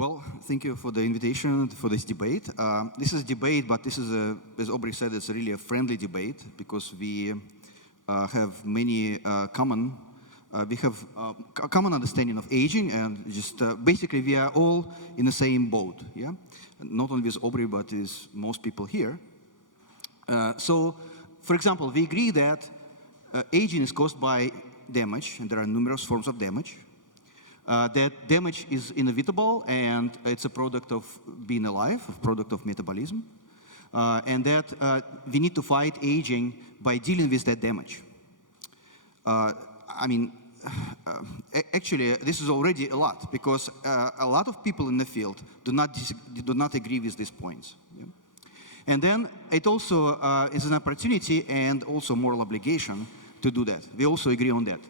Well, thank you for the invitation for this debate. This is a debate, but this is, as Aubrey said, it's really a friendly debate because we have many common understanding of aging, and just basically we are all in the same boat, yeah? Not only with Aubrey, but with most people here. So, for example, we agree that aging is caused by damage, and there are numerous forms of damage. That damage is inevitable, and it's a product of being alive, a product of metabolism, and that we need to fight aging by dealing with that damage. Actually, this is already a lot, because a lot of people in the field do not agree with these points. Yeah? And then it also is an opportunity and also moral obligation to do that. We also agree on that.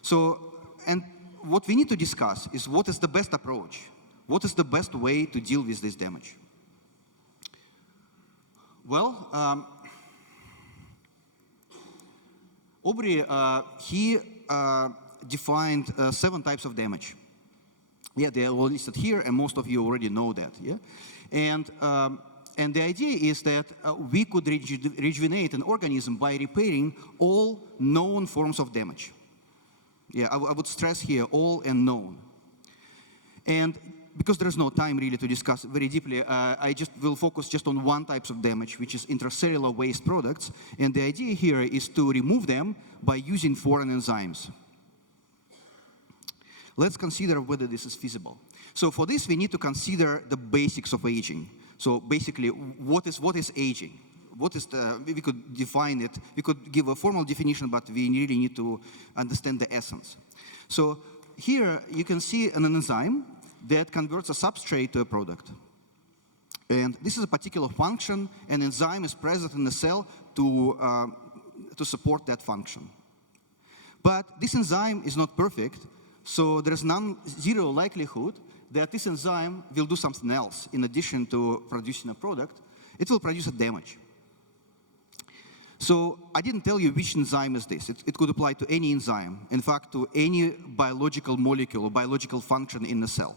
So, and what we need to discuss is what is the best approach? What is the best way to deal with this damage? Well, Aubrey, he defined 7 types of damage. Yeah, they are all listed here, and most of you already know that. Yeah, and the idea is that we could rejuvenate an organism by repairing all known forms of damage. Yeah, I would stress here all and known. And because there is no time really to discuss very deeply, I just will focus just on one type of damage, which is intracellular waste products. And the idea here is to remove them by using foreign enzymes. Let's consider whether this is feasible. So for this, we need to consider the basics of aging. So basically, what is aging? What is we could define it, we could give a formal definition, but we really need to understand the essence. So here you can see an enzyme that converts a substrate to a product. And this is a particular function, and enzyme is present in the cell to support that function. But this enzyme is not perfect, so there is zero likelihood that this enzyme will do something else in addition to producing a product. It will produce a damage. So I didn't tell you which enzyme is this. It could apply to any enzyme, in fact, to any biological molecule or biological function in the cell.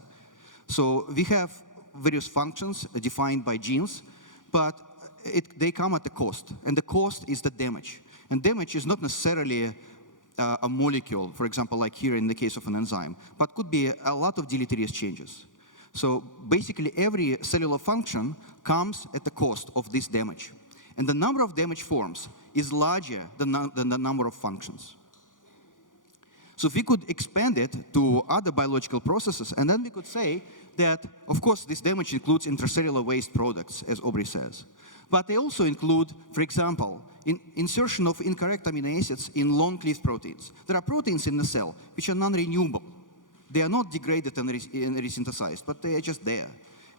So we have various functions defined by genes, but they come at a cost, and the cost is the damage. And damage is not necessarily a molecule, for example, like here in the case of an enzyme, but could be a lot of deleterious changes. So basically, every cellular function comes at the cost of this damage. And the number of damage forms is larger than the number of functions. So if we could expand it to other biological processes, and then we could say that, of course, this damage includes intracellular waste products, as Aubrey says. But they also include, for example, insertion of incorrect amino acids in long-lived proteins. There are proteins in the cell which are non-renewable. They are not degraded and resynthesized, but they are just there.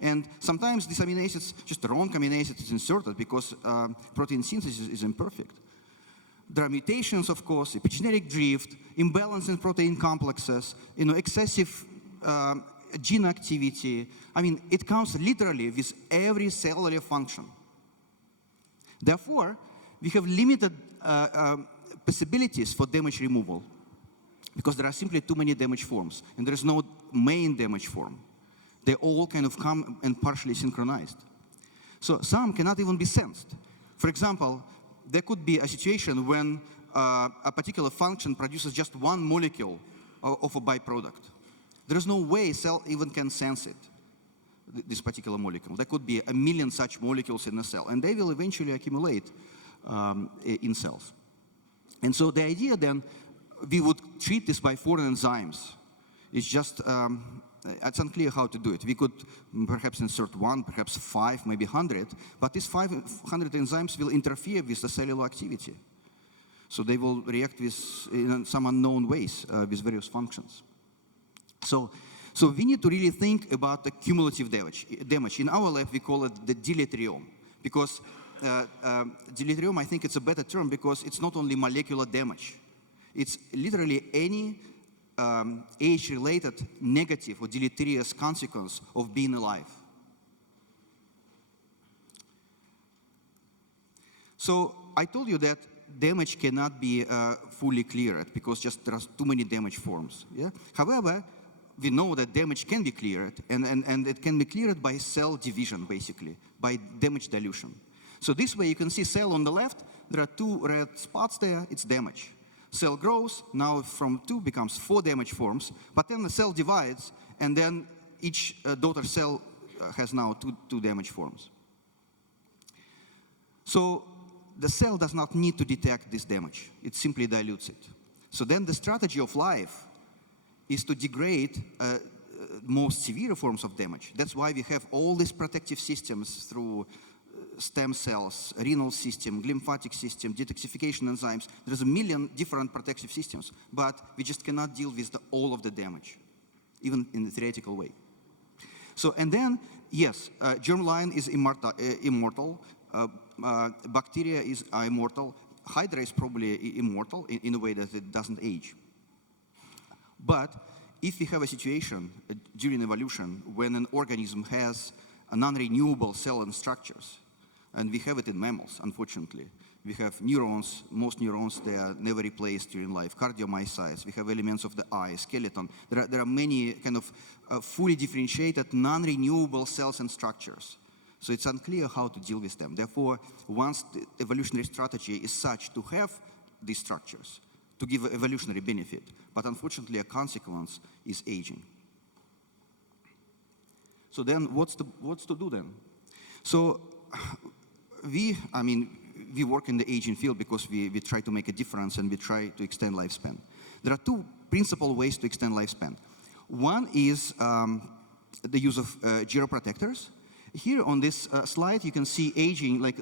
And sometimes these amino acids, just the wrong amino acid is inserted because protein synthesis is imperfect. There are mutations, of course, epigenetic drift, imbalance in protein complexes, excessive gene activity. I mean, it comes literally with every cellular function. Therefore, we have limited possibilities for damage removal because there are simply too many damage forms, and there is no main damage form. They all kind of come and partially synchronized. So some cannot even be sensed. For example, there could be a situation when a particular function produces just one molecule of a byproduct. There is no way a cell even can sense it, this particular molecule. There could be 1 million such molecules in a cell, and they will eventually accumulate in cells. And so the idea then, we would treat this by foreign enzymes. It's just, it's unclear how to do it. We could perhaps insert 1, perhaps 5, maybe 100, but these 500 enzymes will interfere with the cellular activity. So they will react with, in some unknown ways with various functions. So we need to really think about the cumulative damage. In our lab, we call it the deleteriome, because deleteriome, I think it's a better term because it's not only molecular damage. It's literally any age-related negative or deleterious consequence of being alive. So I told you that damage cannot be fully cleared because just there are too many damage forms. Yeah? However, we know that damage can be cleared, and it can be cleared by cell division, basically, by damage dilution. So this way you can see cell on the left, there are 2 red spots there, it's damage. Cell grows, now from 2 becomes 4 damage forms, but then the cell divides, and then each daughter cell has now two damage forms. So the cell does not need to detect this damage, it simply dilutes it. So then the strategy of life is to degrade most severe forms of damage. That's why we have all these protective systems through stem cells, renal system, lymphatic system, detoxification enzymes. There's a million different protective systems, but we just cannot deal with all of the damage, even in a theoretical way. So, and then, yes, germline is immortal, bacteria are immortal, Hydra is probably immortal in a way that it doesn't age. But if we have a situation during evolution when an organism has a non-renewable cell and structures, and we have it in mammals, unfortunately. We have neurons, most neurons, they are never replaced during life, cardiomyocytes, we have elements of the eye, skeleton. There are many kind of fully differentiated, non-renewable cells and structures. So it's unclear how to deal with them. Therefore, once the evolutionary strategy is such to have these structures, to give evolutionary benefit, but unfortunately a consequence is aging. So then what's to do then? So we work in the aging field because we try to make a difference and we try to extend lifespan. There are 2 principal ways to extend lifespan. One is the use of geroprotectors. Here on this slide, you can see aging, like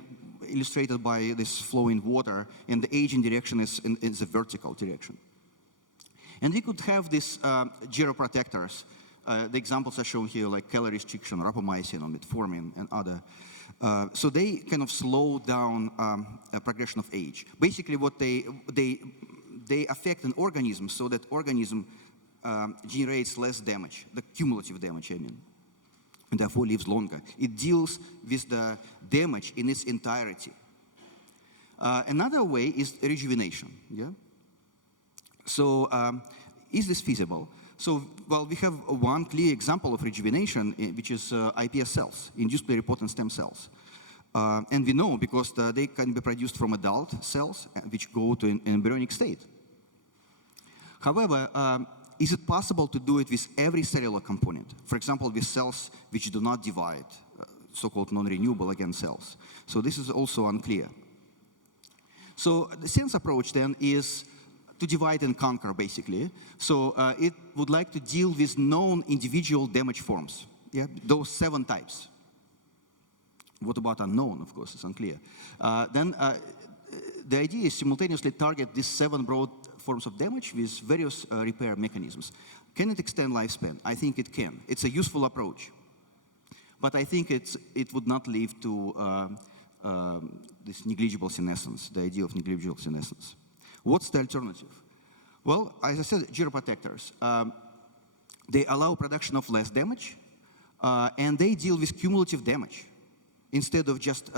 illustrated by this flowing water, and the aging direction is a vertical direction. And we could have these geroprotectors. The examples are shown here, like calorie restriction, rapamycin, or metformin, and other. So they kind of slow down progression of age. Basically, what they affect an organism so that organism generates less damage, the cumulative damage, I mean, and therefore lives longer. It deals with the damage in its entirety. Another way is rejuvenation. Yeah. So is this feasible? So, well, we have one clear example of rejuvenation, which is iPS cells, induced pluripotent stem cells. And we know because they can be produced from adult cells, which go to an embryonic state. However, is it possible to do it with every cellular component? For example, with cells which do not divide, so-called non-renewable, again, cells. So this is also unclear. So the SENS approach then is to divide and conquer, basically. So it would like to deal with known individual damage forms, yeah? Those 7 types. What about unknown? Of course, it's unclear. Then the idea is simultaneously target these 7 broad forms of damage with various repair mechanisms. Can it extend lifespan? I think it can. It's a useful approach. But I think it would not lead to this negligible senescence, the idea of negligible senescence. What's the alternative? Well, as I said, geroprotectors. They allow production of less damage, and they deal with cumulative damage instead of just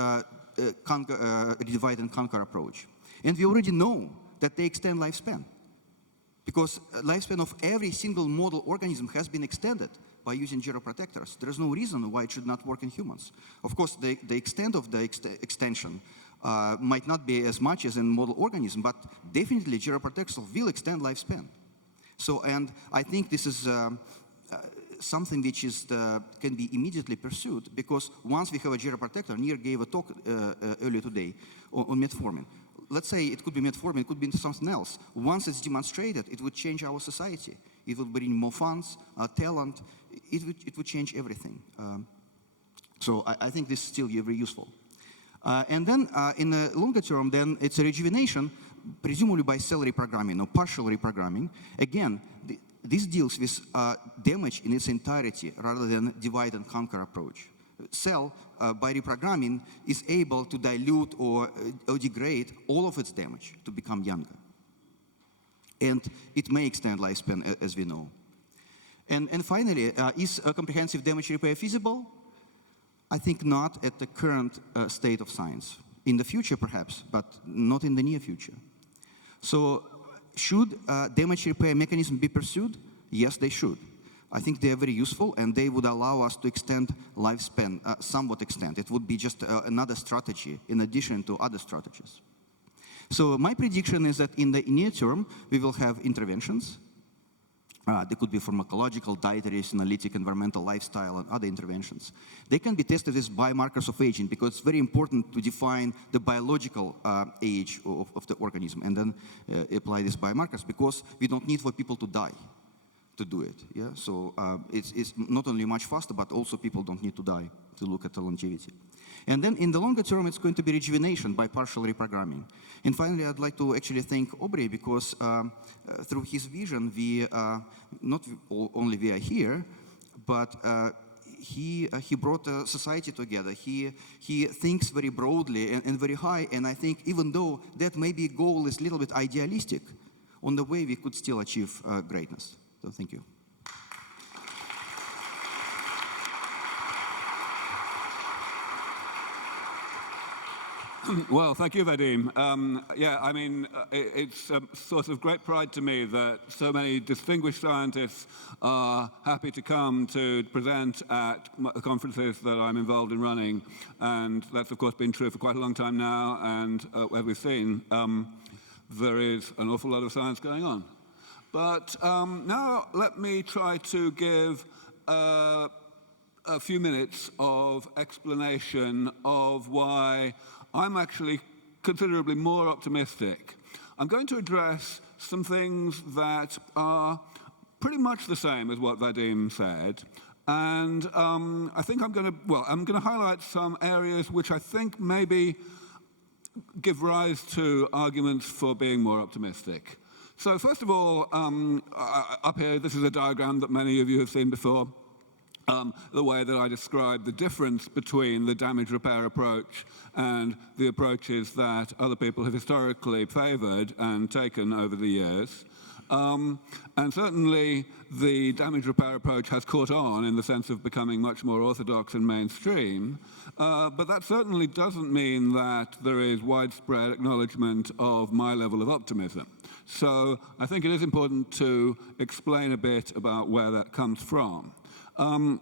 divide and conquer approach. And we already know that they extend lifespan, because lifespan of every single model organism has been extended by using geroprotectors. There is no reason why it should not work in humans. Of course, the extent of the extension might not be as much as in model organism, but definitely geroprotectors will extend lifespan. So, and I think this is something which is can be immediately pursued, because once we have a geroprotector, Nir gave a talk earlier today on metformin. Let's say it could be metformin, it could be something else. Once it's demonstrated, it would change our society. It would bring more funds, talent. It would change everything. So I think this is still very useful. And then in the longer term, then it's a rejuvenation, presumably by cell reprogramming or partial reprogramming. Again, this deals with damage in its entirety rather than divide and conquer approach. Cell, by reprogramming, is able to dilute or degrade all of its damage to become younger. And it may extend lifespan, as we know. And finally, is a comprehensive damage repair feasible? I think not at the current state of science. In the future, perhaps, but not in the near future. So, should damage repair mechanism be pursued? Yes, they should. I think they are very useful, and they would allow us to extend lifespan, somewhat extend. It would be just another strategy in addition to other strategies. So my prediction is that in the near term, we will have interventions. They could be pharmacological, dietary, analytic, environmental, lifestyle, and other interventions. They can be tested as biomarkers of aging because it's very important to define the biological age of the organism and then apply these biomarkers because we don't need for people to die to do it. Yeah? So it's not only much faster, but also people don't need to die to look at the longevity. And then in the longer term, it's going to be rejuvenation by partial reprogramming. And finally, I'd like to actually thank Aubrey because through his vision, we not only we are here, but he brought society together. He thinks very broadly and very high. And I think even though that maybe goal is a little bit idealistic, on the way we could still achieve greatness. So thank you. Well, thank you, Vadim. Yeah, I mean, it's a source of great pride to me that so many distinguished scientists are happy to come to present at the conferences that I'm involved in running. And that's, of course, been true for quite a long time now. And as we've seen, there is an awful lot of science going on. But now let me try to give a few minutes of explanation of why I'm actually considerably more optimistic. I'm going to address some things that are pretty much the same as what Vadim said. And I think I'm going to highlight some areas which I think maybe give rise to arguments for being more optimistic. So first of all, up here, this is a diagram that many of you have seen before. The way that I describe the difference between the damage repair approach and the approaches that other people have historically favored and taken over the years. And certainly the damage repair approach has caught on in the sense of becoming much more orthodox and mainstream. But that certainly doesn't mean that there is widespread acknowledgement of my level of optimism. So I think it is important to explain a bit about where that comes from. I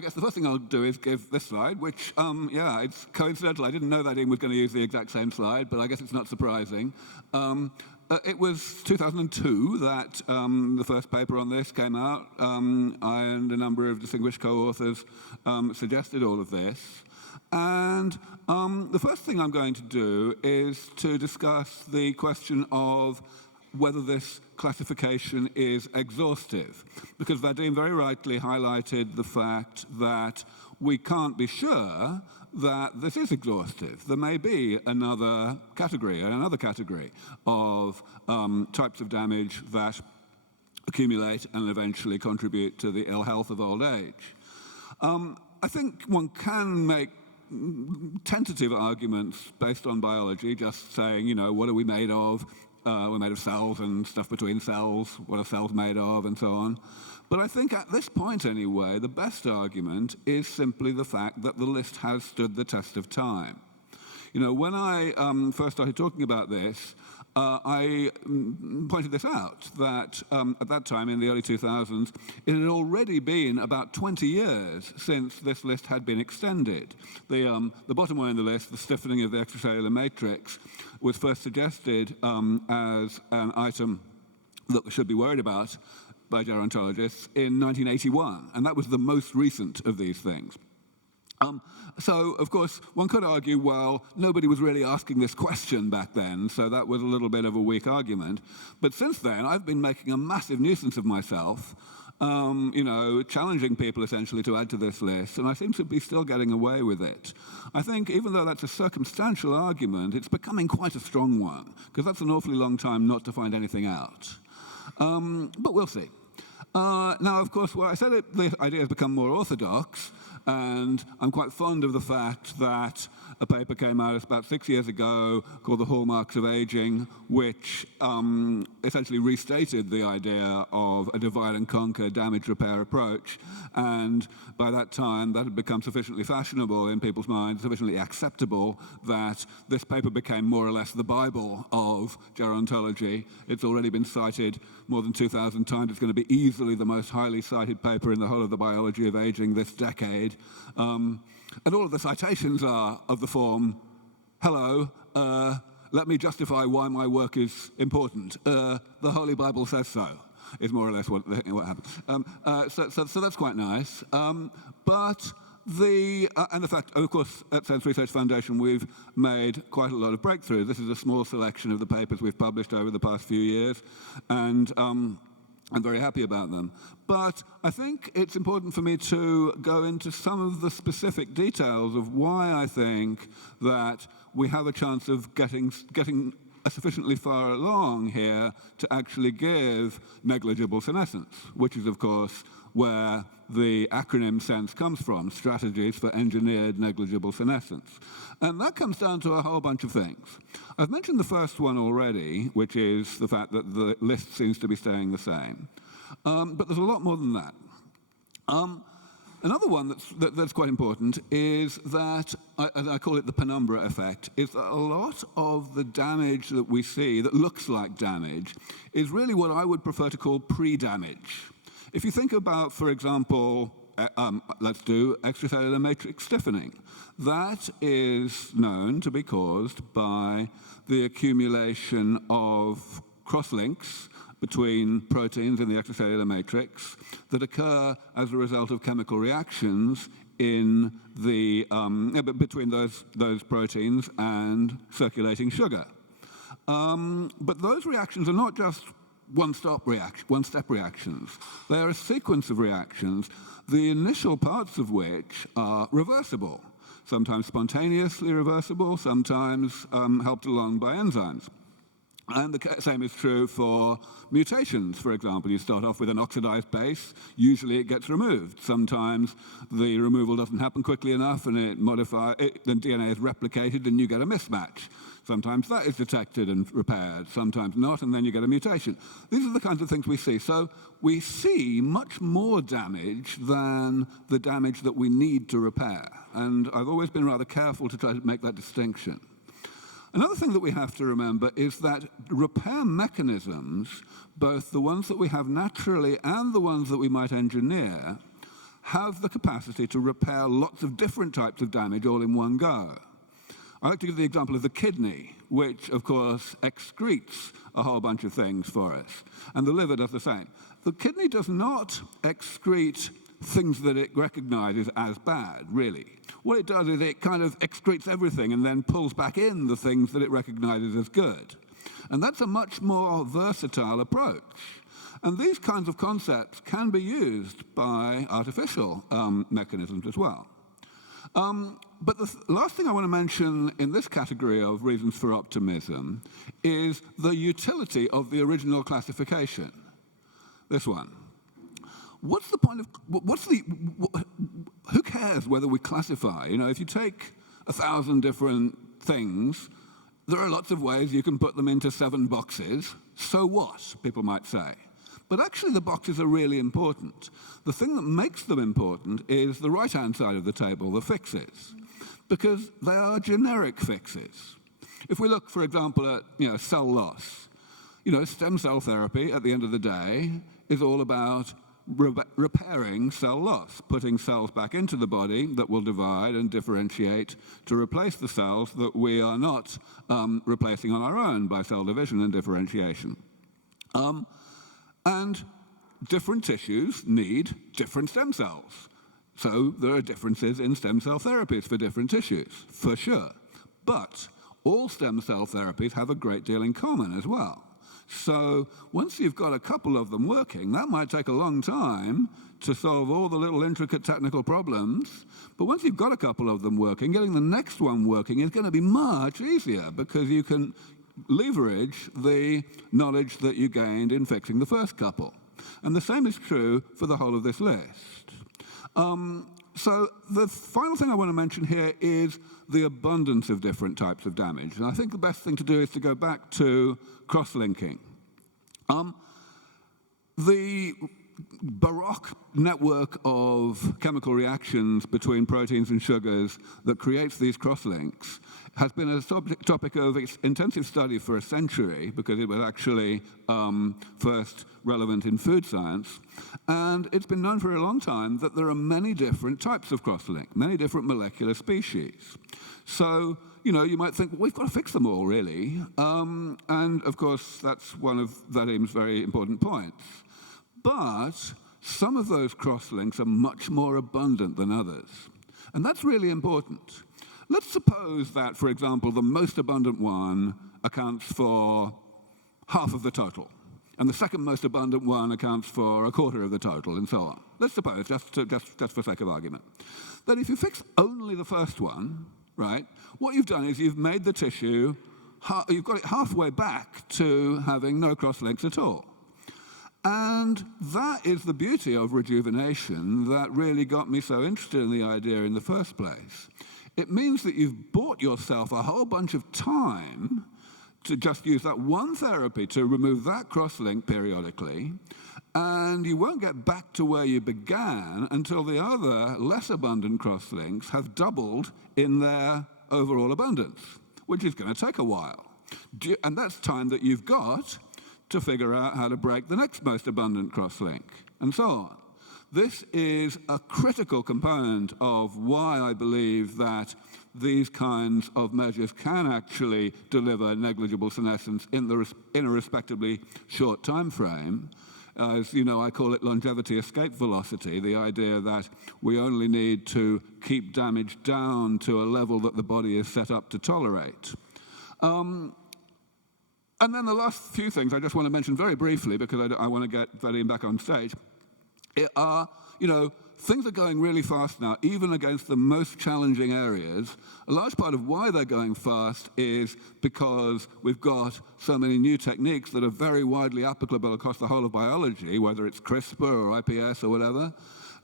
guess the first thing I'll do is give this slide, which, yeah, it's coincidental. I didn't know that Vadim was going to use the exact same slide, but I guess it's not surprising. It was 2002 that the first paper on this came out, I and a number of distinguished co-authors suggested all of this. And the first thing I'm going to do is to discuss the question of whether this classification is exhaustive. Because Vadim very rightly highlighted the fact that we can't be sure that this is exhaustive. There may be another category of types of damage that accumulate and eventually contribute to the ill health of old age. I think one can make tentative arguments based on biology, just saying, you know, what are we made of? We're made of cells and stuff between cells, what are cells made of, and so on. But I think at this point anyway, the best argument is simply the fact that the list has stood the test of time. You know, when I first started talking about this, I pointed this out, that at that time, in the early 2000s, it had already been about 20 years since this list had been extended. The bottom one in the list, the stiffening of the extracellular matrix, was first suggested as an item that we should be worried about by gerontologists in 1981, and that was the most recent of these things. So, of course, one could argue, well, nobody was really asking this question back then, so that was a little bit of a weak argument. But since then, I've been making a massive nuisance of myself, you know, challenging people essentially to add to this list, and I seem to be still getting away with it. I think even though that's a circumstantial argument, it's becoming quite a strong one, because that's an awfully long time not to find anything out. But we'll see. Now, of course, well, I said the idea has become more orthodox. And I'm quite fond of the fact that a paper came out about 6 years ago called The Hallmarks of Aging, which essentially restated the idea of a divide and conquer damage repair approach. And by that time, that had become sufficiently fashionable in people's minds, sufficiently acceptable, that this paper became more or less the Bible of gerontology. It's already been cited more than 2,000 times. It's going to be easily the most highly cited paper in the whole of the biology of aging this decade. And all of the citations are of the form, hello, let me justify why my work is important. The Holy Bible says so, is more or less what happens. So that's quite nice. And the fact, of course, at SENS Research Foundation, we've made quite a lot of breakthroughs. This is a small selection of the papers we've published over the past few years, and I'm very happy about them. But I think it's important for me to go into some of the specific details of why I think that we have a chance of getting sufficiently far along here to actually give negligible senescence, which is, of course, where the acronym SENS comes from, Strategies for Engineered Negligible Senescence. And that comes down to a whole bunch of things. I've mentioned the first one already, which is the fact that the list seems to be staying the same. But there's a lot more than that. Another one that's quite important is that, I call it the penumbra effect, is that a lot of the damage that we see that looks like damage is really what I would prefer to call pre-damage. If you think about, for example, let's do extracellular matrix stiffening. That is known to be caused by the accumulation of crosslinks between proteins in the extracellular matrix that occur as a result of chemical reactions in the, between those proteins and circulating sugar. But those reactions are not just one-step reactions. They're a sequence of reactions, the initial parts of which are reversible, sometimes spontaneously reversible, sometimes helped along by enzymes. And the same is true for mutations, for example. You start off with an oxidized base, usually it gets removed. Sometimes the removal doesn't happen quickly enough and then DNA is replicated and you get a mismatch. Sometimes that is detected and repaired, sometimes not, and then you get a mutation. These are the kinds of things we see. So we see much more damage than the damage that we need to repair. And I've always been rather careful to try to make that distinction. Another thing that we have to remember is that repair mechanisms, both the ones that we have naturally and the ones that we might engineer, have the capacity to repair lots of different types of damage all in one go. I like to give the example of the kidney, which, of course, excretes a whole bunch of things for us, and the liver does the same. The kidney does not excrete things that it recognizes as bad, really. What it does is it kind of excretes everything and then pulls back in the things that it recognizes as good. And that's a much more versatile approach. And these kinds of concepts can be used by artificial mechanisms as well. But the last thing I want to mention in this category of reasons for optimism is the utility of the original classification. This one. What's the point of, who cares whether we classify? You know, if you take 1,000 different things, there are lots of ways you can put them into 7 boxes. So what, people might say. But actually the boxes are really important. The thing that makes them important is the right-hand side of the table, the fixes, because they are generic fixes. If we look, for example, at cell loss, stem cell therapy at the end of the day is all about repairing cell loss, putting cells back into the body that will divide and differentiate to replace the cells that we are not replacing on our own by cell division and differentiation. And different tissues need different stem cells. So there are differences in stem cell therapies for different tissues, for sure. But all stem cell therapies have a great deal in common as well. So once you've got a couple of them working, that might take a long time to solve all the little intricate technical problems. But once you've got a couple of them working, getting the next one working is going to be much easier because you can leverage the knowledge that you gained in fixing the first couple. And the same is true for the whole of this list. So the final thing I want to mention here is the abundance of different types of damage. And I think the best thing to do is to go back to cross-linking. The baroque network of chemical reactions between proteins and sugars that creates these cross-links has been a topic of intensive study for a century, because it was actually first relevant in food science. And it's been known for a long time that there are many different types of cross-link, many different molecular species. So, you might think, well, we've got to fix them all, really. And of course, that's one of Vadim's very important points. But some of those cross-links are much more abundant than others. And that's really important. Let's suppose that, for example, the most abundant one accounts for half of the total, and the second most abundant one accounts for a quarter of the total, and so on. Let's suppose, just for sake of argument, that if you fix only the first one, right, what you've done is you've made the tissue, you've got it halfway back to having no cross-links at all. And that is the beauty of rejuvenation that really got me so interested in the idea in the first place. It means that you've bought yourself a whole bunch of time to just use that one therapy to remove that cross-link periodically, and you won't get back to where you began until the other less abundant cross-links have doubled in their overall abundance, which is going to take a while. And that's time that you've got to figure out how to break the next most abundant cross-link, and so on. This is a critical component of why I believe that these kinds of measures can actually deliver negligible senescence in a respectably short time frame. As you know, I call it longevity escape velocity, the idea that we only need to keep damage down to a level that the body is set up to tolerate. And then the last few things I just want to mention very briefly, because I want to get Vadim back on stage, things are going really fast now, even against the most challenging areas. A large part of why they're going fast is because we've got so many new techniques that are very widely applicable across the whole of biology, whether it's CRISPR or IPS or whatever.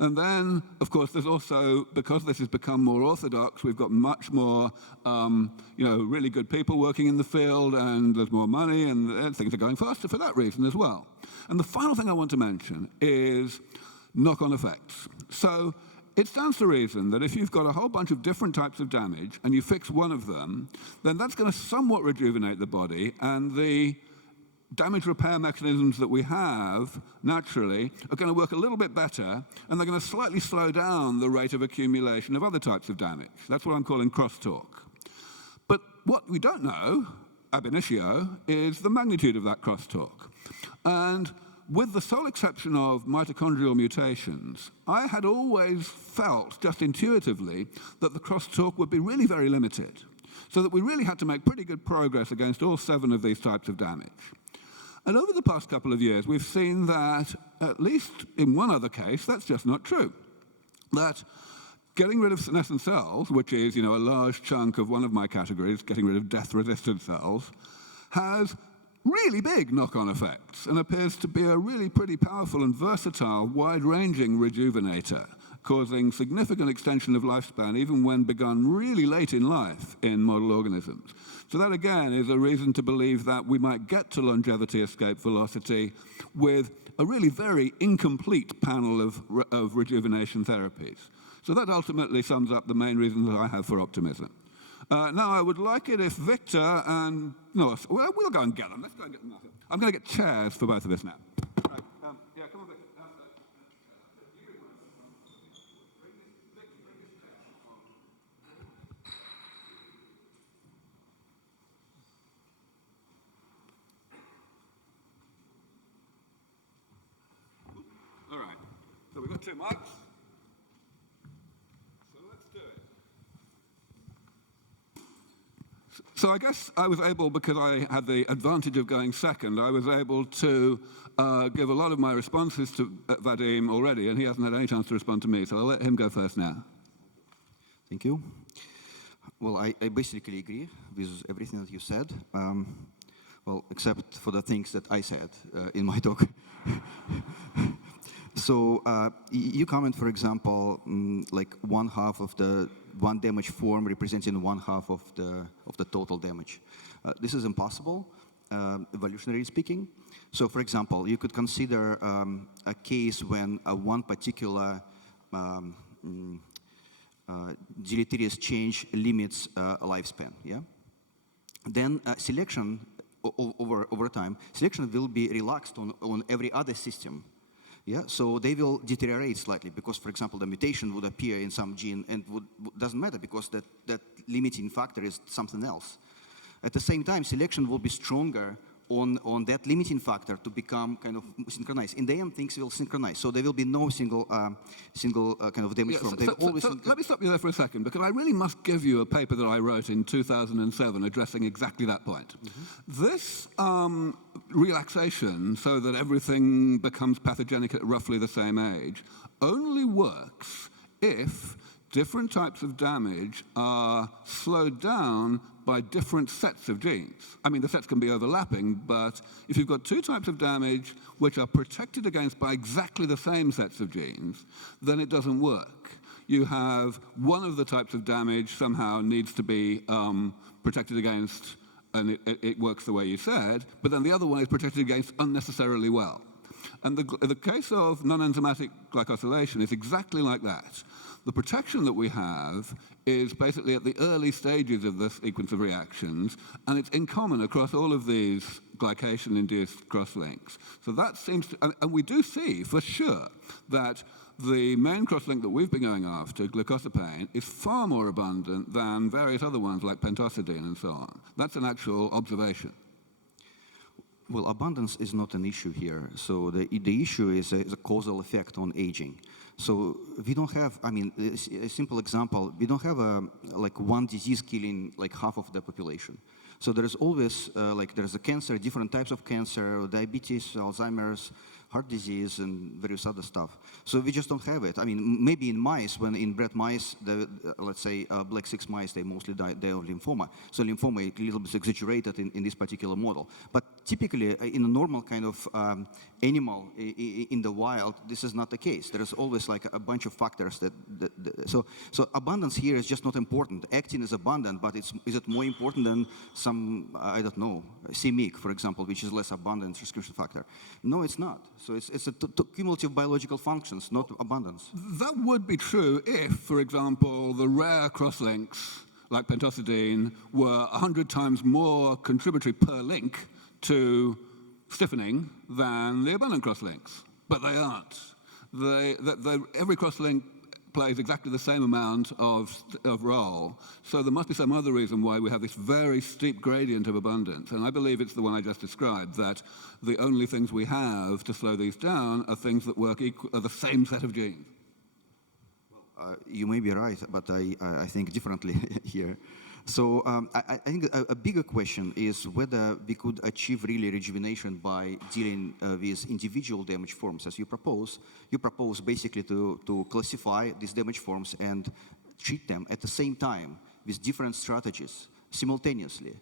And then, of course, there's also, because this has become more orthodox, we've got much more, really good people working in the field, and there's more money, and things are going faster for that reason as well. And the final thing I want to mention is knock-on effects. So it stands to reason that if you've got a whole bunch of different types of damage and you fix one of them, then that's going to somewhat rejuvenate the body, and the damage repair mechanisms that we have, naturally, are going to work a little bit better, and they're going to slightly slow down the rate of accumulation of other types of damage. That's what I'm calling crosstalk. But what we don't know, ab initio, is the magnitude of that crosstalk. And with the sole exception of mitochondrial mutations, I had always felt, just intuitively, that the crosstalk would be really very limited, so that we really had to make pretty good progress against all 7 of these types of damage. And over the past couple of years, we've seen that, at least in one other case, that's just not true. That getting rid of senescent cells, which is, a large chunk of one of my categories, getting rid of death-resistant cells, has really big knock-on effects and appears to be a really pretty powerful and versatile, wide-ranging rejuvenator, causing significant extension of lifespan even when begun really late in life in model organisms. So that, again, is a reason to believe that we might get to longevity escape velocity with a really very incomplete panel of rejuvenation therapies. So that ultimately sums up the main reasons that I have for optimism. Now, I would like it if Victor and North, we'll go and get them. Let's go and get them. I'm going to get chairs for both of us now. Right, yeah, come on, Victor. All right, so we've got 2 mics. So let's do it. So I guess I was able, because I had the advantage of going second, I was able to give a lot of my responses to Vadim already, and he hasn't had any chance to respond to me, so I'll let him go first now. Thank you. Well, I basically agree with everything that you said, well, except for the things that I said in my talk. So you comment, for example, like one damage form representing 1/2 of the total damage. This is impossible, evolutionarily speaking. So, for example, you could consider a case when one particular deleterious change limits lifespan. Yeah. Then selection over time, selection will be relaxed on every other system. Yeah, so they will deteriorate slightly because, for example, the mutation would appear in some gene and doesn't matter because that limiting factor is something else. At the same time, selection will be stronger on that limiting factor to become kind of synchronized. In the end, things will synchronize, so there will be no single kind of damage form. Let me stop you there for a second, because I really must give you a paper that I wrote in 2007 addressing exactly that point. This relaxation, so that everything becomes pathogenic at roughly the same age, only works if different types of damage are slowed down by different sets of genes. I mean, the sets can be overlapping, but if you've got two types of damage which are protected against by exactly the same sets of genes, then it doesn't work. You have one of the types of damage somehow needs to be protected against, and it works the way you said, but then the other one is protected against unnecessarily well. And the case of non-enzymatic glycosylation is exactly like that. The protection that we have is basically at the early stages of the sequence of reactions, and it's in common across all of these glycation-induced crosslinks. So that seems to, and we do see for sure that the main crosslink that we've been going after, glucosapine, is far more abundant than various other ones like pentosidine and so on. That's an actual observation. Well, abundance is not an issue here. So the issue is a causal effect on aging. So we don't have, I mean, a simple example, we don't have like one disease killing like half of the population. So there is always, there's a cancer, different types of cancer, diabetes, Alzheimer's, heart disease, and various other stuff. So we just don't have it. I mean, maybe in mice, when in bred mice, let's say black 6 mice, they mostly die of lymphoma. So lymphoma is a little bit exaggerated in this particular model. But typically, in a normal kind of animal in the wild, this is not the case. There is always like a bunch of factors so abundance here is just not important. Actin is abundant, but is it more important than some, I don't know, CMYC, for example, which is less abundant transcription factor? No, it's not. So it's a cumulative biological functions, not abundance. That would be true if, for example, the rare crosslinks, like pentosidine, were 100 times more contributory per link to stiffening than the abundant crosslinks. But they aren't. Every crosslink plays exactly the same amount of role. So there must be some other reason why we have this very steep gradient of abundance. And I believe it's the one I just described, that the only things we have to slow these down are things that work are the same set of genes. You may be right, but I think differently here. So I think a bigger question is whether we could achieve really rejuvenation by dealing with individual damage forms, as you propose. You propose basically to classify these damage forms and treat them at the same time with different strategies simultaneously.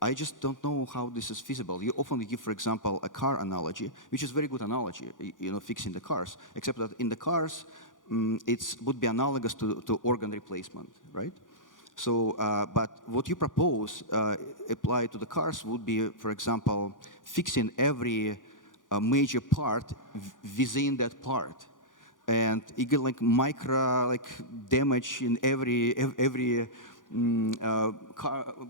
I just don't know how this is feasible. You often give, for example, a car analogy, which is a very good analogy, fixing the cars, except that in the cars, it would be analogous to organ replacement, right? So, but what you propose applied to the cars would be, for example, fixing every major part within that part, and you get like micro damage in every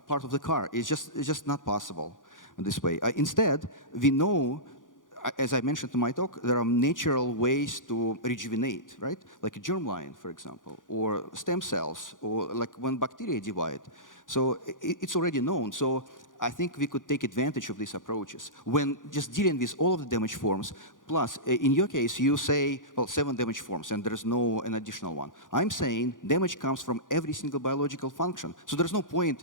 part of the car. It's just not possible this way. Instead, we know, as I mentioned in my talk, there are natural ways to rejuvenate, right? Like a germline, for example, or stem cells, or like when bacteria divide. So it's already known. So I think we could take advantage of these approaches when just dealing with all of the damage forms. Plus, in your case, you say, well, 7 damage forms, and there is no an additional one. I'm saying damage comes from every single biological function. So there's no point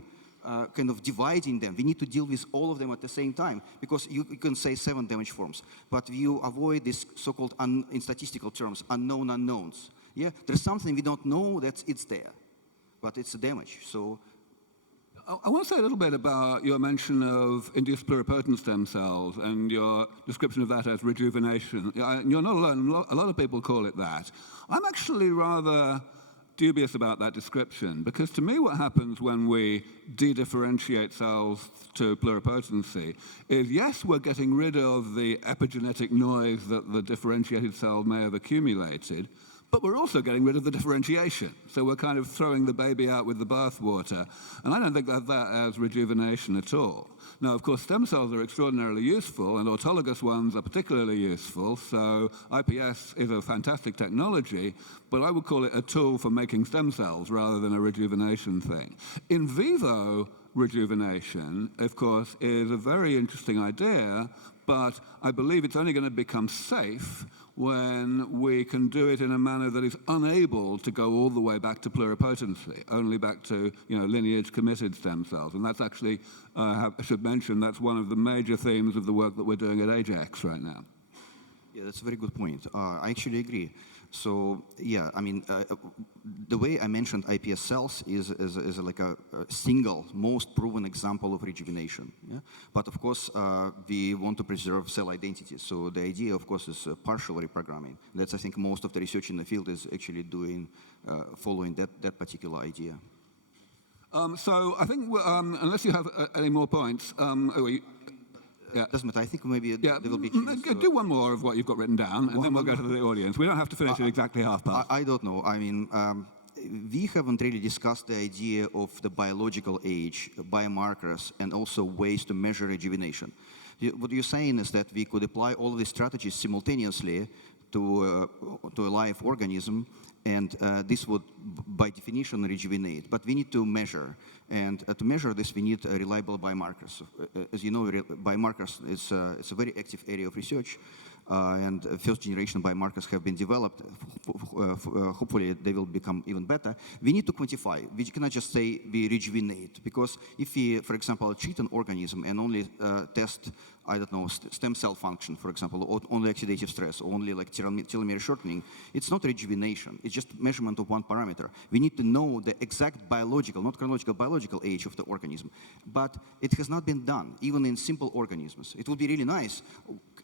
kind of dividing them. We need to deal with all of them at the same time, because you can say 7 damage forms, but you avoid this so-called, in statistical terms, unknown unknowns. Yeah, there's something we don't know that it's there, but it's a damage. So I want to say a little bit about your mention of induced pluripotent stem cells and your description of that as rejuvenation. You're not alone. A lot of people call it that. I'm actually rather dubious about that description, because to me what happens when we de-differentiate cells to pluripotency is, yes, we're getting rid of the epigenetic noise that the differentiated cell may have accumulated, but we're also getting rid of the differentiation. So we're kind of throwing the baby out with the bathwater. And I don't think of that as rejuvenation at all. Now, of course, stem cells are extraordinarily useful, and autologous ones are particularly useful. So IPS is a fantastic technology, but I would call it a tool for making stem cells rather than a rejuvenation thing. In vivo rejuvenation, of course, is a very interesting idea, but I believe it's only going to become safe when we can do it in a manner that is unable to go all the way back to pluripotency, only back to lineage-committed stem cells. And that's actually, I should mention, that's one of the major themes of the work that we're doing at Ajax right now. Yeah, that's a very good point. I actually agree. So, yeah, I mean, the way I mentioned iPS cells is like a single, most proven example of rejuvenation. Yeah? But of course, we want to preserve cell identity. So the idea, of course, is partial reprogramming. That's, I think, most of the research in the field is actually doing, following that particular idea. So I think, unless you have any more points, Yeah. Doesn't matter. I think maybe there will be. Do one more of what you've got written down, and then we'll go to the audience. We don't have to finish at exactly half past. I don't know. I mean, we haven't really discussed the idea of the biological age, biomarkers, and also ways to measure rejuvenation. What you're saying is that we could apply all of these strategies simultaneously to a live organism, and this would, by definition, rejuvenate. But we need to measure. And to measure this, we need reliable biomarkers. As you know, biomarkers is it's a very active area of research, and first-generation biomarkers have been developed. Hopefully, they will become even better. We need to quantify. We cannot just say we rejuvenate, because if we, for example, treat an organism and only test, I don't know, stem cell function, for example, or only oxidative stress, or only like telomere shortening, it's not rejuvenation. It's just measurement of one parameter. We need to know the exact biological, not chronological, biological age of the organism. But it has not been done, even in simple organisms. It would be really nice.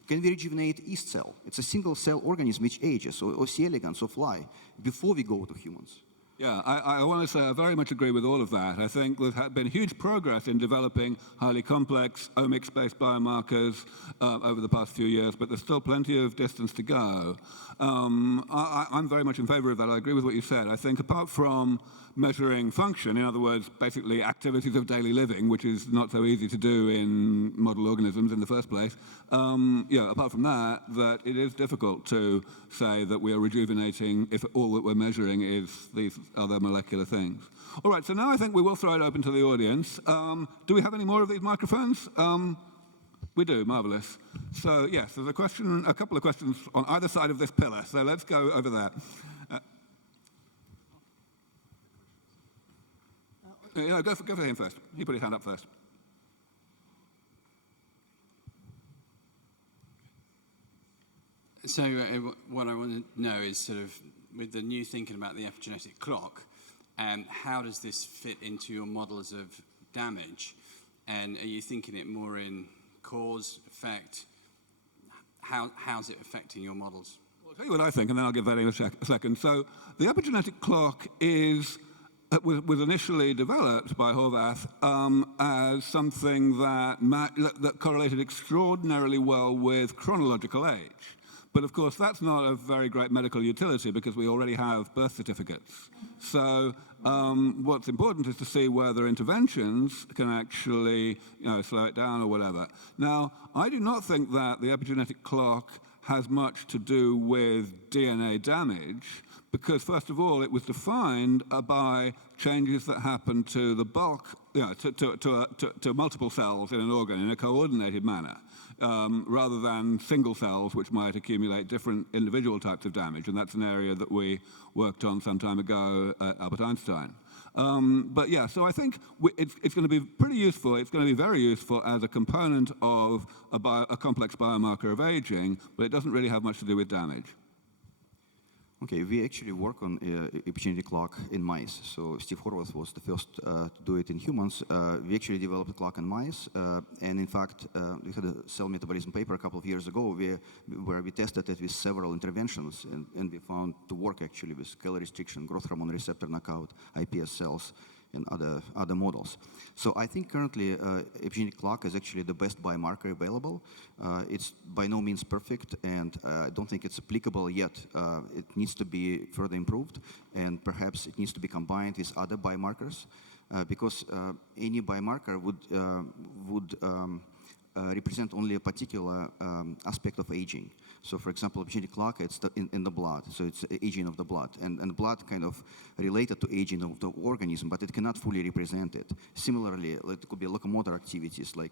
Can we rejuvenate yeast cell? It's a single cell organism which ages, or C. elegans, or fly, before we go to humans. Yeah, I want to say I very much agree with all of that. I think there's been huge progress in developing highly complex omics-based biomarkers over the past few years, but there's still plenty of distance to go. I'm very much in favor of that. I agree with what you said. I think apart from measuring function, in other words, basically activities of daily living, which is not so easy to do in model organisms in the first place, apart from that, that it is difficult to say that we are rejuvenating if all that we're measuring is these other molecular things. All right, so now I think we will throw it open to the audience. Do we have any more of these microphones? We do, marvelous. So yes, there's a couple of questions on either side of this pillar, so let's go over there. Go for him first. He put his hand up first. So what I want to know is sort of, with the new thinking about the epigenetic clock, how does this fit into your models of damage? And are you thinking it more in cause, effect? How's it affecting your models? Well, I'll tell you what I think, and then I'll give Vadim a second. So the epigenetic clock was initially developed by Horvath as something that correlated extraordinarily well with chronological age. But of course, that's not a very great medical utility because we already have birth certificates. So what's important is to see whether interventions can actually slow it down or whatever. Now, I do not think that the epigenetic clock has much to do with DNA damage, because first of all, it was defined by changes that happen to the bulk, to multiple cells in an organ in a coordinated manner, rather than single cells which might accumulate different individual types of damage. And that's an area that we worked on some time ago at Albert Einstein. But yeah, so I think it's going to be pretty useful. It's going to be very useful as a component of a complex biomarker of aging, but it doesn't really have much to do with damage. Okay, we actually work on epigenetic clock in mice. So Steve Horvath was the first to do it in humans. We actually developed a clock in mice, and in fact, we had a cell metabolism paper a couple of years ago where we tested it with several interventions, and we found to work actually with calorie restriction, growth hormone receptor knockout, iPS cells, and other models. So I think currently epigenetic clock is actually the best biomarker available. It's by no means perfect, and I don't think it's applicable yet. It needs to be further improved, and perhaps it needs to be combined with other biomarkers, because any biomarker would represent only a particular aspect of aging. So for example, epigenetic clock, it's in the blood, so it's aging of the blood. And blood kind of related to aging of the organism, but it cannot fully represent it. Similarly, it could be locomotor activities, like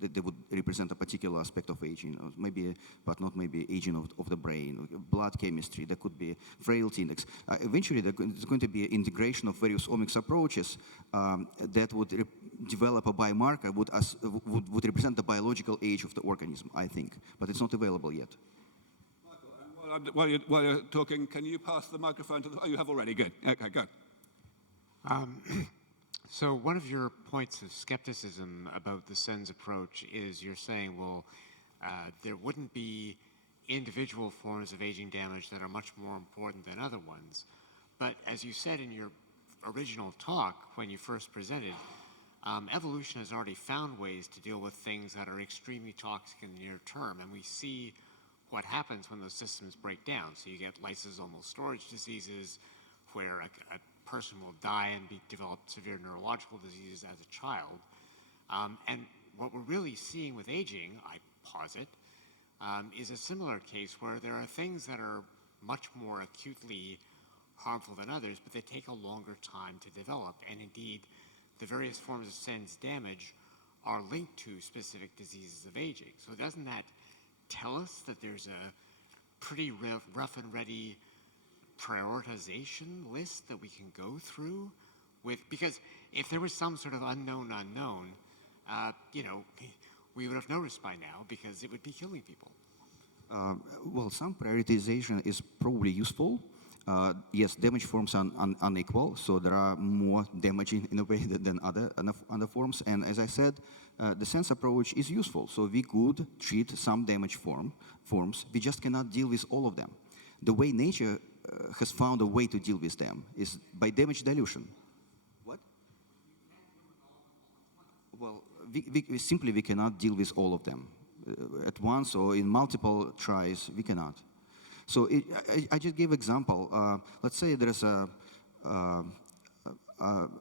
they would represent a particular aspect of aging, or maybe, but not maybe aging of the brain. Blood chemistry, there could be frailty index. Eventually, there's going to be an integration of various omics approaches that would develop a biomarker would represent the biological age of the organism, I think, but it's not available yet. Michael, and while you're talking, can you pass the microphone to the... Oh, you have already, good. Okay, go. So one of your points of skepticism about the SENS approach is you're saying, well, there wouldn't be individual forms of aging damage that are much more important than other ones. But as you said in your original talk when you first presented, evolution has already found ways to deal with things that are extremely toxic in the near term, and we see what happens when those systems break down. So you get lysosomal storage diseases, where a person will die and develop severe neurological diseases as a child. And what we're really seeing with aging, I posit, is a similar case where there are things that are much more acutely harmful than others, but they take a longer time to develop. And indeed, the various forms of SENS damage are linked to specific diseases of aging. So doesn't that tell us that there's a pretty rough and ready prioritization list that we can go through with? Because if there was some sort of unknown, we would have noticed by now, because it would be killing people. Well, some prioritization is probably useful. Yes, damage forms are unequal, so there are more damaging in a way than other forms. And as I said, the SENS approach is useful. So we could treat some damage forms. We just cannot deal with all of them. The way nature has found a way to deal with them is by damage dilution. What? Well, we cannot deal with all of them at once or in multiple tries. We cannot. So I just gave example. Let's say there's a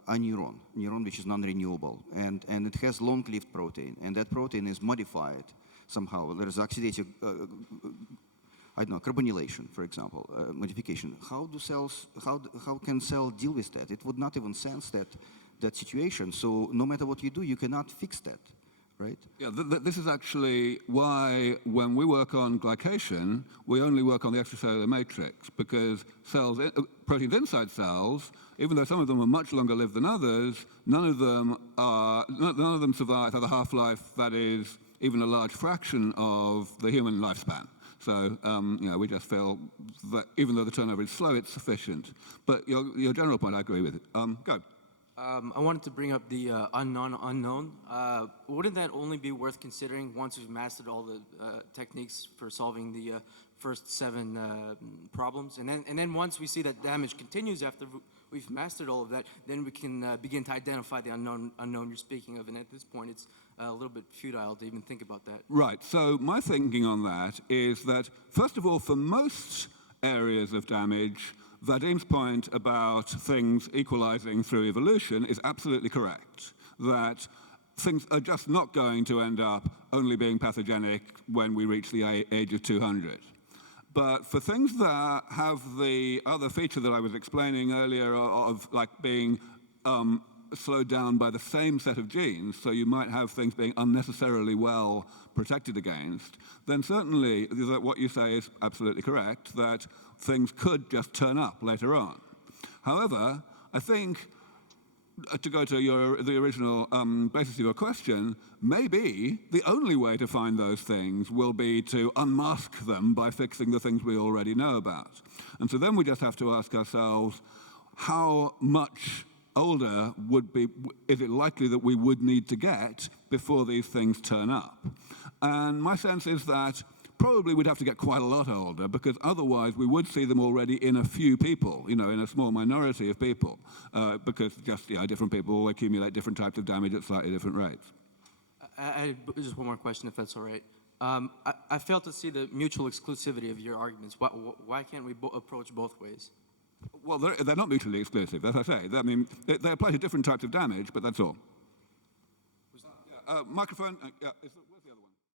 neuron which is non-renewable, and it has long-lived protein, and that protein is modified somehow. There is oxidative, carbonylation, for example, modification. How can cell deal with that? It would not even sense that situation. So no matter what you do, you cannot fix that. Right? Yeah, this is actually why when we work on glycation, we only work on the extracellular matrix, because proteins inside cells, even though some of them are much longer lived than others, none of them survive, have a half-life that is even a large fraction of the human lifespan. So we just feel that even though the turnover is slow, it's sufficient. But your general point, I agree with it. Go. I wanted to bring up the unknown. Wouldn't that only be worth considering once we've mastered all the techniques for solving the first 7 problems? And then once we see that damage continues after we've mastered all of that, then we can begin to identify the unknown you're speaking of. And at this point, it's a little bit futile to even think about that. Right. So my thinking on that is that, first of all, for most areas of damage, Vadim's point about things equalizing through evolution is absolutely correct, that things are just not going to end up only being pathogenic when we reach the age of 200. But for things that have the other feature that I was explaining earlier of like being slowed down by the same set of genes, so you might have things being unnecessarily well protected against, then certainly what you say is absolutely correct, that things could just turn up later on. However, I think to go to the original basis of your question, maybe the only way to find those things will be to unmask them by fixing the things we already know about. And so then we just have to ask ourselves, how much older is it likely that we would need to get before these things turn up? And my sense is that probably we'd have to get quite a lot older, because otherwise we would see them already in a few people, in a small minority of people, because just different people accumulate different types of damage at slightly different rates. I just one more question, if that's all right. I fail to see the mutual exclusivity of your arguments. Why can't we approach both ways? Well, they're not mutually exclusive, as I say. I mean, they apply to different types of damage, but that's all. Microphone. Yeah.